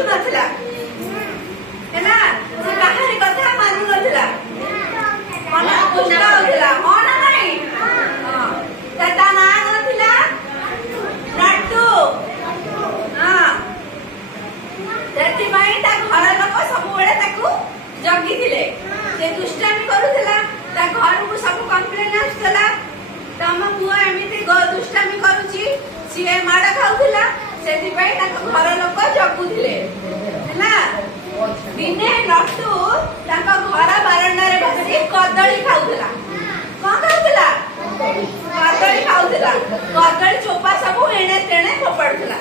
बुझु नथिला हैला से कहानी कथा मानु नथिला मन दुष्ट होथिला हो ना नहीं हां ता ना नथिला नट्टू हां सेति भाई ता घर लोक सब बेले ताकू जगी थिले से दुष्टामी करूथिला ता घर को सब कंप्लेन आस्तला तम पुआ एमिति दुष्टामी करूची सीए माड़ खाउथिला सेति भाई ता घर लोक जगुथिले हैला दिने नट्टू ताका घर बारंडा रे बसी कदली खाउथिला कोन खाउथिला कदली खाउथिला कदली चोपा सब एणे तेणे फोपड़थिला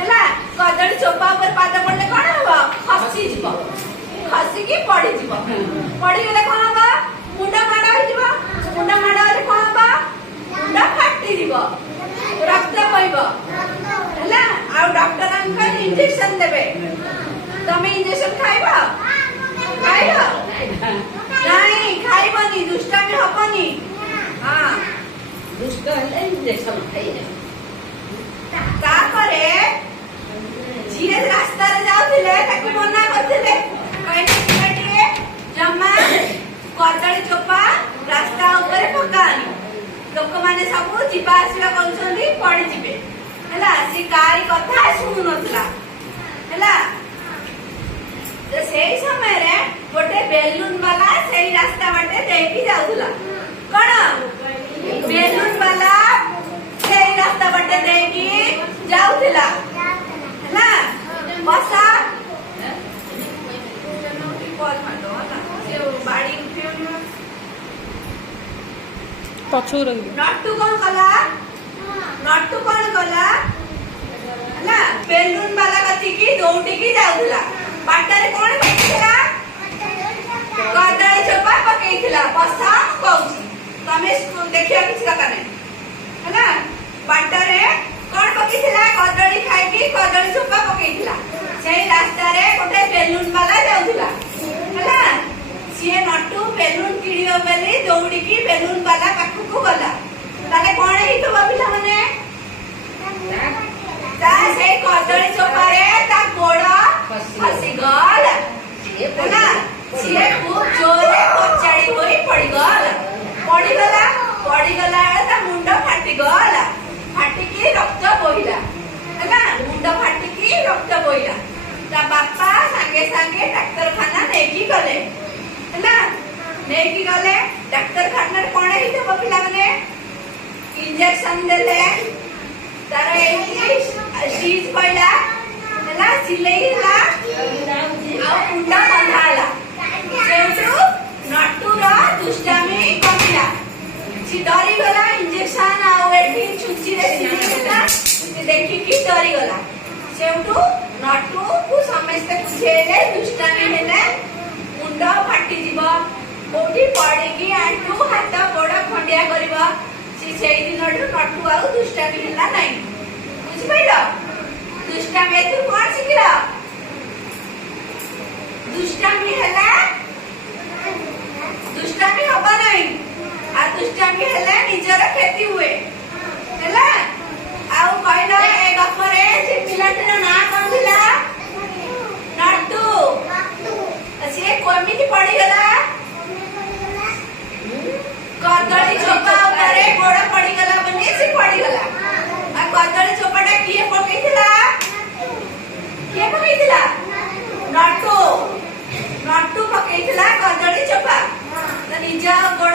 हैला कदली चोपा ऊपर पाद पड़ले कोन हबो खसी जिवो खसी की पड़ी जिवो पड़ी गेले कोन हबो मुंडा माडा हो जिवो मुंडा माडा रे कोन हबो मुंडा फाटी जिवो रक्त पइबो हैला आ डॉक्टर अंकल इंजेक्शन देबे तमे इंजेक्शन खाइबो खाइबो नहीं खाइबोनी दुष्टामी हबोनी हां दुष्ट हेले इंजेक्शन खाइने ता करे जिए रास्ता रे जाउथिले ताकू मना करथिले कहले बेटिए जम्मा कदली चोपा रास्ता ऊपर पकानी लोक माने सब जीवा आसीबा करछंदी पड़ी जिवे हैला सी कारी कथा सुनु नथला हैला तो सेही समय रे गोटे बेलून वाला सेही रास्ता बाटे देकी जाउथला कोन बेलून वाला सेही रास्ता बाटे देकी जाउथला हैला बसा बाड़ी उठियो पछू रही नट्टू कौन कला नट्टू कौन कला हैला बेलून वाला कथि की दौड़ी की जाउथला बाटारे कोन पकेइला कदली चोपा पकेइला बसा कहूची तमे देखिया किछ दरकार नै हैला बाटारे कोन पकेइला कदली खाइकी कदली चोपा पकेइला सेही रास्ता रे गोटे बेलून वाला जाउथला हैला सीए नट्टू बेलून किडियो बेली दौड़ी की बेलून वाला पाखु को गला ताले कोन हेतो बाबिला माने ता से कदली चोपा रे ता गोड़ा फसी गल हैला सीए खूब जोरे पचाड़ी होई पड़ी गला ता मुंडा फाटी गला फाटी की रक्त बोहिला हैला मुंडा फाटी की रक्त बोहिला ता बापा संगे संगे डाक्टर खाना नेकी गले हैला नेकी गले डाक्टर खाना रे कोन हेतो बपिला माने इंजेक्शन देले तारे सीज पइला हैला सिलेइला आ मुंडा बंधाला सेउटु नट्टू रा दुष्टामी कमिला सी डरी गला इंजेक्शन आ एठी चुची रे सिलेइला से देखि की डरी गला सेउटु नट्टू को समस्त बुझेले दुष्टामी हेले मुंडा फाटी जीवा कोठी पड़ी की आंटू हाथ गोड़ खंडिया करबा सी सेही दिनटू नट्टू आ दुष्टामी हेला नाही बुझि पाइलो दुष्टामी तू कोन सिखिला दुष्टामी हेला दुष्टामी होबा नाही आ दुष्टामी हेले निजर खेती हुए हेला आउ कहलो ए गपरे से पिलाटर ना कोन थिला नट्टू से कोमिति पड़ी गला कदली चोपा ऊपर गोड़ पड़ी गला बने से पड़ी गला आ कदली चोपाटा किए पकेइथिला नट्टू नट्टू पकेइथिला कदली चोपा त निज गोड़